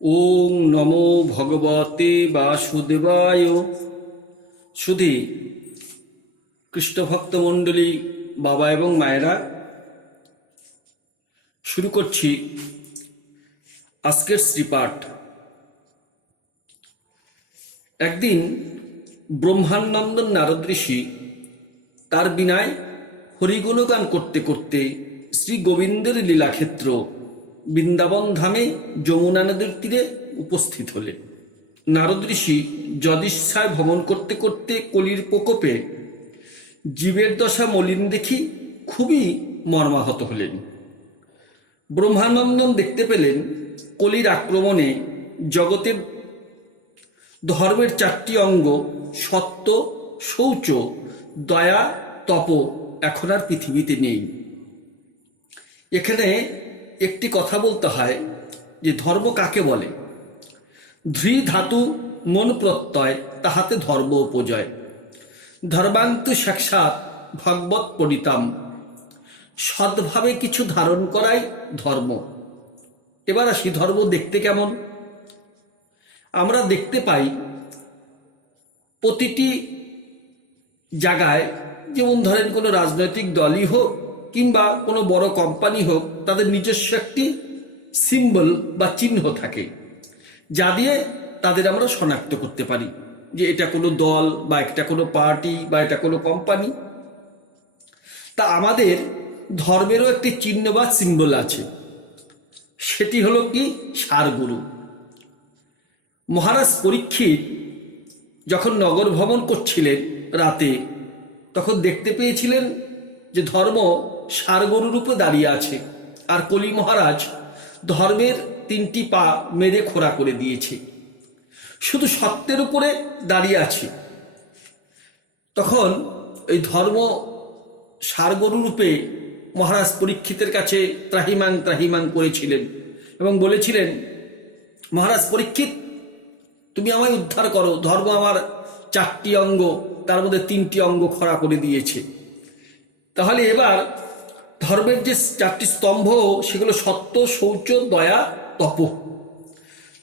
ওং নমো ভগবতে বাসুদেবায়। শুধু কৃষ্ণ ভক্ত মণ্ডলী, বাবা এবং মায়েরা, শুরু করছি আজকের শ্রীপাঠ। একদিন ব্রহ্মানন্দন নারদ ঋষি তার বিনায় হরিগুণগান করতে করতে শ্রী গোবিন্দের লীলাক্ষেত্র বৃন্দাবন ধামে যমুনা নদীর তীরে উপস্থিত হলেন। নারদ ঋষি যদিচ্ছায় ভ্রমণ করতে করতে কলির প্রকোপে জীবের দশা মলিন দেখি খুবই মর্মাহত হলেন। ব্রহ্মানন্দন দেখতে পেলেন কলির আক্রমণে জগতের ধর্মের চারটি অঙ্গ সত্য, শৌচ, দয়া, তপ এখন আর পৃথিবীতে নেই। এখানে একটি কথা বলতে হয় যে ধর্ম কাকে বলে। ধৃ ধাতু মন প্রত্যয়, তাহাতে ধর্ম উপজয়। ধর্মান্তু সাক্ষাৎ ভগবৎ পরিতাম, সদ্ভাবে কিছু ধারণ করাই ধর্ম। এবার আসি, ধর্ম দেখতে কেমন? আমরা দেখতে পাই প্রতিটি জায়গায়, যেমন ধরেন কোনো রাজনৈতিক দলই হোক কিংবা কোনো বড় কোম্পানি হোক, তাদের নিজস্ব একটি সিম্বল বা চিহ্ন থাকে, যা দিয়ে তাদের আমরা শনাক্ত করতে পারি যে এটা কোনো দল বা এটা কোনো পার্টি বা এটা কোনো কোম্পানি। তা আমাদের ধর্মেরও একটি চিহ্ন বা সিম্বল আছে, সেটি হলো কি সারগুরু। মহারাজ পরীক্ষিত যখন নগর ভ্রমণ করছিলেন রাতে, তখন দেখতে পেয়েছিলেন যে ধর্ম সারগরু রূপে দাঁড়িয়ে আছে, আর কলি মহারাজ ধর্মের তিনটি পা মেরে খোঁড়া করে দিয়েছে, শুধু সত্যের উপরে দাঁড়িয়ে আছে। তখন এই ধর্ম সারগরু রূপে মহারাজ পরীক্ষিতের কাছে ত্রাহিমাং ত্রাহিমাং করেছিলেন এবং বলেছিলেন, মহারাজ পরীক্ষিত, তুমি আমায় উদ্ধার করো, ধর্ম আমার চারটি অঙ্গ, তার মধ্যে তিনটি অঙ্গ খোঁড়া করে দিয়েছে। তাহলে এবার ধর্মের যে চারটি স্তম্ভ, সেগুলো সত্য, শৌচ, দয়া, তপ।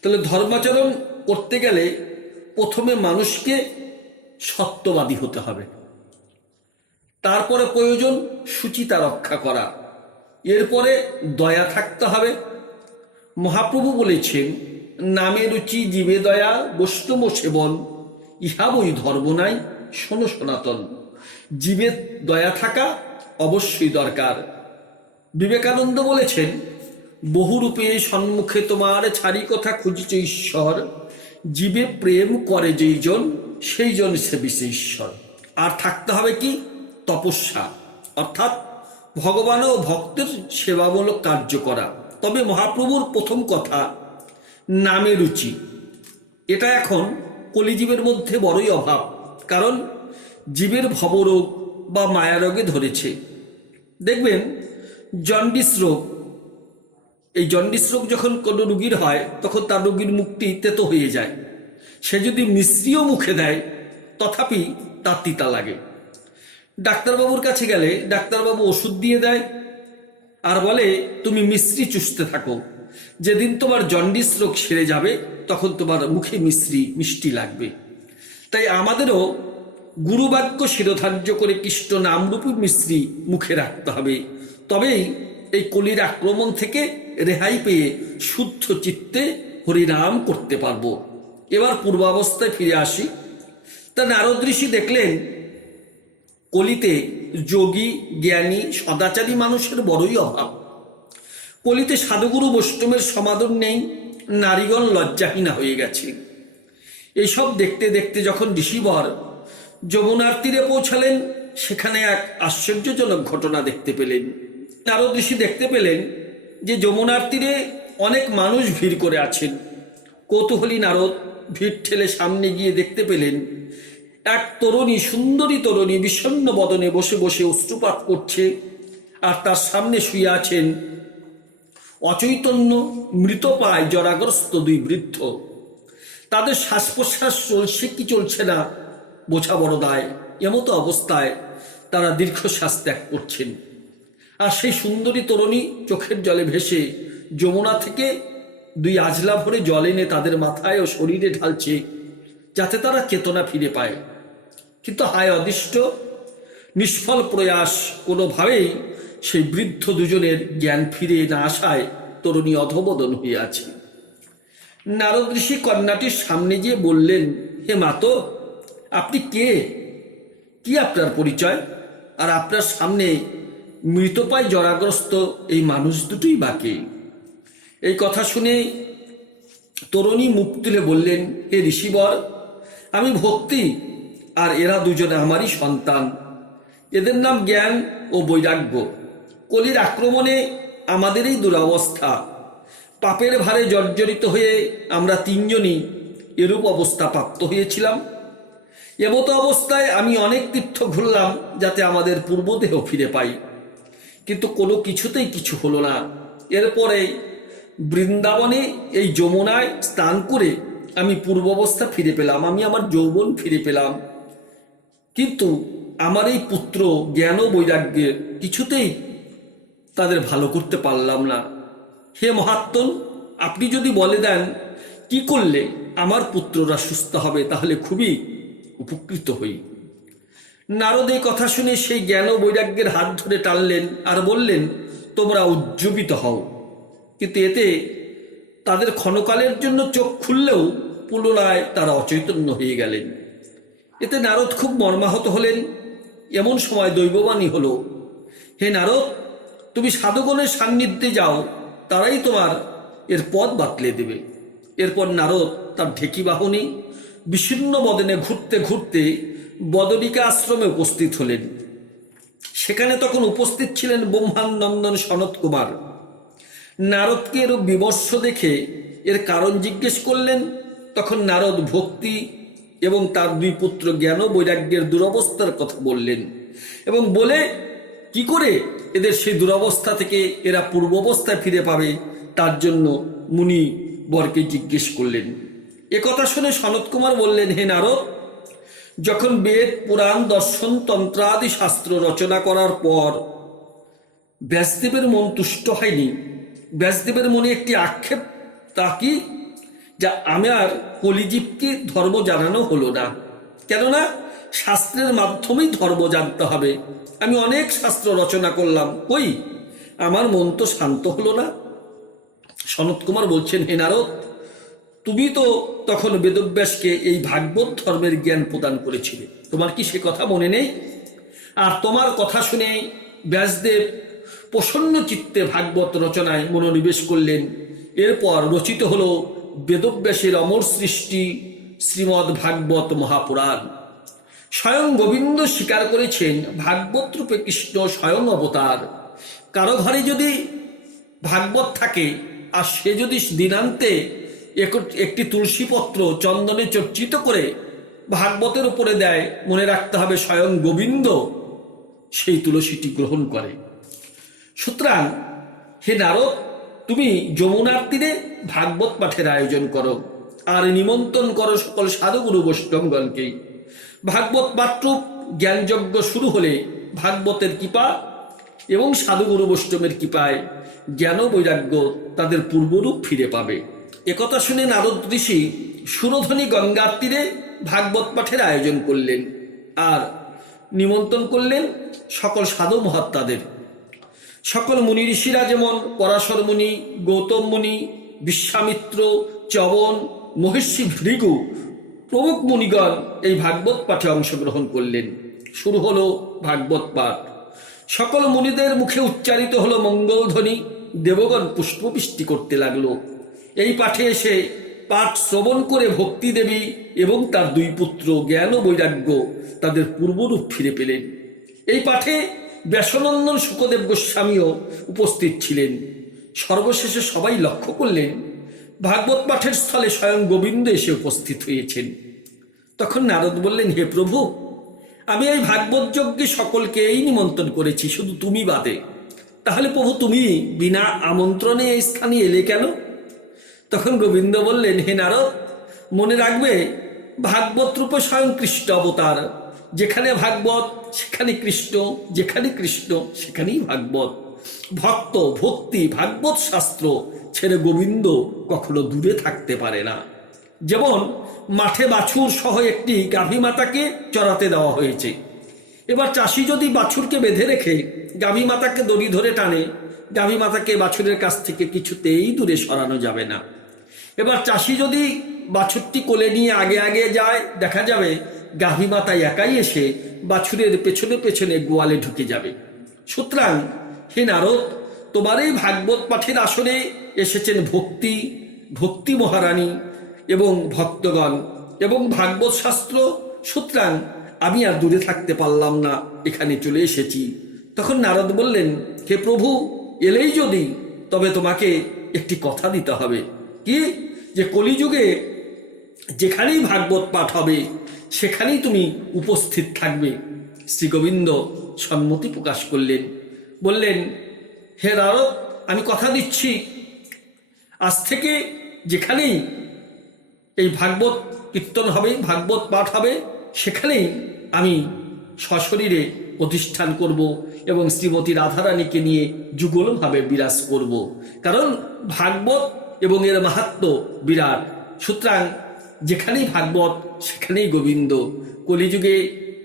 তাহলে ধর্মাচরণ করতে গেলে প্রথমে মানুষকে সত্যবাদী হতে হবে, তারপরে প্রয়োজন সুচিতা রক্ষা করা, এরপরে দয়া থাকতে হবে। মহাপ্রভু বলেছেন, নামে রুচি জীবে দয়া, বৈষ্ণব সেবন, ইহা বই ধর্ম নাই, শোনো সনাতন। জীবের দয়া থাকা অবশ্যই দরকার। বিবেকানন্দ বলেছেন, বহুরূপে সম্মুখে তোমার ছাড়ি কথা খুঁজিছ ঈশ্বর, জীবে প্রেম করে যেইজন, সেই জন সেবিছে ঈশ্বর। আর থাকতে হবে কি? তপস্যা, অর্থাৎ ভগবান ও ভক্তের সেবামূলক কার্য করা। তবে মহাপ্রভুর প্রথম কথা নামে রুচি, এটা এখন কলিজীবের মধ্যে বড়ই অভাব, কারণ জীবের ভবরোগ বা মায়ারোগে ধরেছে। দেখবেন জন্ডিস রোগ, এই জন্ডিস রোগ যখন কোনো রুগীর হয়, তখন তার রোগীর মুখটি তেতো হয়ে যায়। সে যদি মিশ্রিও মুখে দেয়, তথাপি তার তিতা লাগে। ডাক্তারবাবুর কাছে গেলে ডাক্তারবাবু ওষুধ দিয়ে দেয় আর বলে, তুমি মিশ্রি চুষতে থাকো, যেদিন তোমার জন্ডিস রোগ সেরে যাবে তখন তোমার মুখে মিষ্টি লাগবে। তাই আমাদেরও গুরুবাক্য শিরোধার্য করে কৃষ্ণ নামরূপী মিশ্রি মুখে রাখতে হবে, তবেই এই কলির আক্রমণ থেকে রেহাই পেয়ে শুদ্ধ চিত্তে হরিনাম করতে পারবো। এবার পূর্বাবস্থায় ফিরে আসি। তা নারদ ঋষি দেখলেন কলিতে যোগী, জ্ঞানী, সদাচারী মানুষের বড়ই অভাব। কলিতে সাধুগুরু বৈষ্ণবের সমাদর নেই, নারীগণ লজ্জাহীনা হয়ে গেছে। এইসব দেখতে দেখতে যখন ঋষিবর যমুনার তীরে পৌঁছালেন, সেখানে এক আশ্চর্যজনক ঘটনা দেখতে পেলেন। নারদ ঋষি দেখতে পেলেন যে যমুনার তীরে অনেক মানুষ ভিড় করে আছেন। কৌতূহলী নারদ ভিড় ঠেলে সামনে গিয়ে দেখতে পেলেন এক তরুণী, সুন্দরী তরুণী বিষণ্ণ বদনে বসে বসে অশ্রুপাত করছে, আর তার সামনে শুয়ে আছেন অচৈতন্য মৃতপ্রায় জরাগ্রস্ত দুই বৃদ্ধ। তাদের শ্বাস প্রশ্বাস চলছে কি চলছে না বোঝা বড় দায়। এমতো অবস্থায় তারা দীর্ঘশ্বাস ত্যাগ করছেন, আর সেই সুন্দরী তরুণী চোখের জলে ভেসে যমুনা থেকে দুই আজলা ভরে জল এনে তাদের মাথায় ও শরীরে ঢালছে, যাতে তারা চেতনা ফিরে পায়। কিন্তু হায় অদৃষ্ট, নিষ্ফল প্রয়াস, কোনোভাবেই সেই বৃদ্ধ দুজনের জ্ঞান ফিরে না আসায় তরুণী অধোবদন হয়ে আছে। নারদ ঋষি কন্যাটির সামনে গিয়ে বললেন, হে মাতো, আপনি কে? কি আপনার পরিচয়? আর আপনার সামনে মৃতপায় জরাগ্রস্ত এই মানুষ দুটোই বাকি। এই কথা শুনে তরুণী মুখ তুলে বললেন, হে ঋষিবর, আমি ভক্তি, আর এরা দুজনে আমারই সন্তান। এদের নাম জ্ঞান ও বৈরাগ্য। কলির আক্রমণে আমাদের এই দুরবস্থা। পাপের ভারে জর্জরিত হয়ে আমরা তিনজনই এরূপ অবস্থা প্রাপ্ত হয়েছিলাম। এমতো অবস্থায় আমি অনেক তীর্থ ঘুরলাম যাতে আমাদের পূর্বদেহ ফিরে পাই, কিন্তু কোনো কিছুতেই কিছু হলো না। এরপরে বৃন্দাবনে এই যমুনায় স্নান করে আমি পূর্বাবস্থা ফিরে পেলাম, আমি আমার যৌবন ফিরে পেলাম। কিন্তু আমার এই পুত্র জ্ঞান ও বৈরাগ্যের কিছুতেই তাদের ভালো করতে পারলাম না। হে মহাত্মন, আপনি যদি বলে দেন কি করলে আমার পুত্ররা সুস্থ হবে, তাহলে খুবই উপকৃত হই। নারদ এই কথা শুনে সেই জ্ঞান ও বৈরাগ্যের হাত ধরে টানলেন আর বললেন, তোমরা উজ্জীবিত হও। কিন্তু এতে তাদের ক্ষণকালের জন্য চোখ খুললেও পুনরায় তারা অচৈতন্য হয়ে গেলেন। এতে নারদ খুব মর্মাহত হলেন। এমন সময় দৈববাণী হল, হে নারদ, তুমি সাধুগণের সান্নিধ্যে যাও, তারাই তোমার এর পথ বাতলে দেবে। এরপর নারদ তার ঢেকি বাহনে বিশীর্ণ বদনে ঘুরতে ঘুরতে বদরিকা আশ্রমে উপস্থিত হলেন। সেখানে তখন উপস্থিত ছিলেন ব্রহ্মানন্দন সনত কুমার। নারদকে এরূপ বিমর্ষ দেখে এর কারণ জিজ্ঞেস করলেন। তখন নারদ ভক্তি এবং তার দুই পুত্র জ্ঞান ও বৈরাগ্যের দুরবস্থার কথা বললেন, এবং বলে কি করে এদের সেই দুরবস্থা থেকে এরা পূর্বাবস্থায় ফিরে পাবে তার জন্য মুনি বরকে জিজ্ঞেস করলেন। একথা শুনে সনত কুমার বললেন, হে নারদ, যখন বেদ, পুরাণ, দর্শন, তন্ত্রাদি শাস্ত্র রচনা করার পর ব্যাসদেবের মন তুষ্ট হয়নি, ব্যাসদেবের মনে একটি আক্ষেপ, তা কি, যা আমার কলিজীবকে ধর্ম জানানো হলো না। কেননা শাস্ত্রের মাধ্যমেই ধর্ম জানতে হবে। আমি অনেক শাস্ত্র রচনা করলাম, কই আমার মন তো শান্ত হলো না। সনত কুমার বলছেন, হে নারদ, তুমি তো তখন বেদব্যাসকে এই ভাগবত ধর্মের জ্ঞান প্রদান করেছিলে, তোমার কি সে কথা মনে নেই? আর তোমার কথা শুনে ব্যাসদেব প্রসন্ন চিত্তে ভাগবত রচনায় মনোনিবেশ করলেন। এরপর রচিত হল বেদব্যাসের অমর সৃষ্টি শ্রীমদ্ ভাগবত মহাপুরাণ। স্বয়ং গোবিন্দ স্বীকার করেছেন ভাগবত রূপে কৃষ্ণ স্বয়ং অবতার। কারো ঘরে যদি ভাগবত থাকে আর সে যদি দিনান্তে একটি তুলসীপত্র চন্দনে চর্চিত করে ভাগবতের উপরে দেয়, মনে রাখতে হবে স্বয়ং গোবিন্দ সেই তুলসীটি গ্রহণ করে। সুতরাং হে নারদ, তুমি যমুনার তীরে ভাগবত পাঠের আয়োজন করো আর নিমন্ত্রণ করো সকল সাধুগুরু বৈষ্ণবগণকে। ভাগবত পাঠরূপ জ্ঞানযজ্ঞ শুরু হলে ভাগবতের কৃপা এবং সাধুগুরু বৈষ্ণবের কৃপায় জ্ঞান বৈরাগ্য তাদের পূর্বরূপ ফিরে পাবে। একথা শুনে নারদ ঋষি সুরধ্বনি গঙ্গার তীরে ভাগবত পাঠের আয়োজন করলেন আর নিমন্ত্রণ করলেন সকল সাধু মহাত্মাদের। সকল মুনি ঋষিরা, যেমন পরাশর মুনি, গৌতম মুনি, বিশ্বামিত্র, চ্যবন, মহর্ষি ভৃগু প্রমুখ মুনিগণ এই ভাগবত পাঠে অংশগ্রহণ করলেন। শুরু হলো ভাগবত পাঠ। সকল মুনিদের মুখে উচ্চারিত হলো মঙ্গলধ্বনি। দেবগণ পুষ্পবৃষ্টি করতে লাগলো। এই পাঠে এসে পাঠ শ্রবণ করে ভক্তি দেবী এবং তার দুই পুত্র জ্ঞান ও বৈরাগ্য তাদের পূর্বরূপ ফিরে পেলেন। এই পাঠে ব্যাসনন্দন শুকদেব গোস্বামীও উপস্থিত ছিলেন। সর্বশেষে সবাই লক্ষ্য করলেন ভাগবত পাঠের স্থলে স্বয়ং গোবিন্দ এসে উপস্থিত হয়েছেন। তখন নারদ বললেন, হে প্রভু, আমি এই ভাগবত যজ্ঞে সকলকে এই নিমন্ত্রণ করেছি, শুধু তুমি বাদে। তাহলে প্রভু, তুমি বিনা আমন্ত্রণে এই স্থানে এলে কেন? তখন গোবিন্দ বললেন, হে নারদ, মনে রাখবে ভাগবত রূপে স্বয়ং কৃষ্ণ অবতার। যেখানে ভাগবত সেখানে কৃষ্ণ, যেখানে কৃষ্ণ সেখানেই ভাগবত। ভক্ত, ভক্তি, ভাগবত শাস্ত্র ছেড়ে গোবিন্দ কখনো দূরে থাকতে পারে না। যেমন মাঠে বাছুর সহ একটি গাভী মাতাকে চড়াতে দেওয়া হয়েছে। এবার চাষি যদি বাছুরকে বেঁধে রেখে গাভী মাতাকে দড়ি ধরে টানে, গাভী মাতাকে বাছুরের কাছ থেকে কিছুতেই দূরে সরানো যাবে না। এবার চাষি যদি বাছুরটি কোলে নিয়ে আগে আগে যায়, দেখা যাবে গাভী মাতা একাই এসে বাছুরের পেছনে পেছনে গোয়ালে ঢুকে যাবে। সুতরাং হে নারদ, তোমার এই ভাগবত পাঠের আসরে এসেছেন ভক্তি, ভক্তি মহারানী এবং ভক্তগণ এবং ভাগবত শাস্ত্র। সুতরাং আমি আর দূরে থাকতে পারলাম না, এখানে চলে এসেছি। তখন নারদ বললেন, হে প্রভু, এলেই যদি, তবে তোমাকে একটি কথা দিতে হবে। কি? যে কলিযুগে যেখানেই ভাগবত পাঠ হবে সেখানেই তুমি উপস্থিত থাকবে। শ্রী গোবিন্দ সম্মতি প্রকাশ করলেন, বললেন, হে নারদ, আমি কথা দিচ্ছি, আজ থেকে যেখানেই এই ভাগবত কীর্তন হবে, ভাগবত পাঠ হবে, সেখানেই আমি সশরীরে প্রতিষ্ঠান করব এবং শ্রীমতী রাধারানীকে নিয়ে যুগলভাবে বিরাজ করব। কারণ ভাগবত এবং এর মাহাত্ম্য বিরাট। সুতরাং যেখানেই ভাগবত সেখানেই গোবিন্দ। কলিযুগে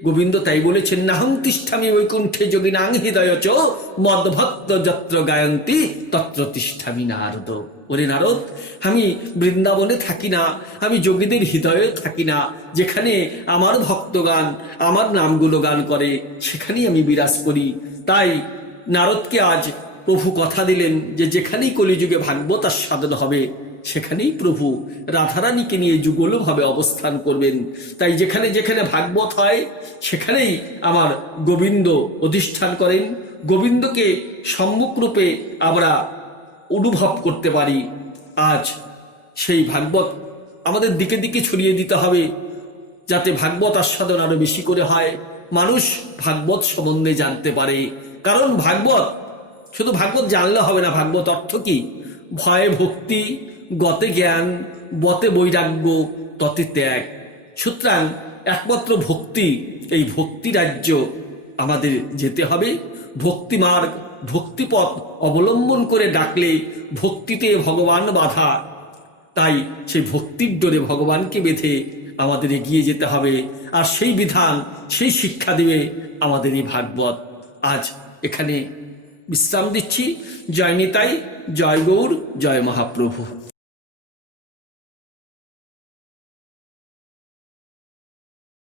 গোবিন্দ তাই বলেছেন, নাহং তিষ্ঠামি বৈকুণ্ঠে যোগিনাং হৃদয় চ মদ্ভক্ত যত্র গায়ন্তি তত্র তিষ্ঠামি নারদ। ওরে নারদ, আমি বৃন্দাবনে থাকি না, আমি যোগীদের হৃদয়ে থাকি না। যেখানে আমার ভক্তগান আমার নামগুলো গান করে সেখানেই আমি বিরাজ করি। তাই নারদকে আজ প্রভু কথা দিলেন যে যেখানেই কলিযুগে ভাগবত আস্বাদন হবে সেখানেই প্রভু রাধারানীকে নিয়ে যুগলভাবে অবস্থান করবেন। তাই যেখানে যেখানে ভাগবত হয় সেখানেই আমার গোবিন্দ অধিষ্ঠান করেন। গোবিন্দকে সম্মুখরূপে আমরা অনুভব করতে পারি। আজ সেই ভাগবত আমাদের দিকে দিকে ছড়িয়ে দিতে হবে, যাতে ভাগবত আস্বাদন আরো বেশি করে হয়, মানুষ ভাগবত সম্বন্ধে জানতে পারে। কারণ ভাগবত, শুধু ভাগবত জানলে হবে না। ভাগবত অর্থ কি? ভয়ে ভক্তি, গতে জ্ঞান, বতে বৈরাগ্য, ততে ত্যাগ। সুতরাং একমাত্র ভক্তি, এই ভক্তি রাজ্য আমাদের যেতে হবে। ভক্তি মার্গ, ভক্তিপথ অবলম্বন করে ডাকলে ভক্তিতে ভগবান বাধা। তাই সেই ভক্তির ডোরে ভগবানকে বেঁধে আমাদের এগিয়ে যেতে হবে। আর সেই বিধান, সেই শিক্ষা দেবে আমাদের এই ভাগবত। আজ এখানে বিশ্রাম দিচ্ছি। জয় নিতাই, জয় গৌর, জয় মহাপ্রভু।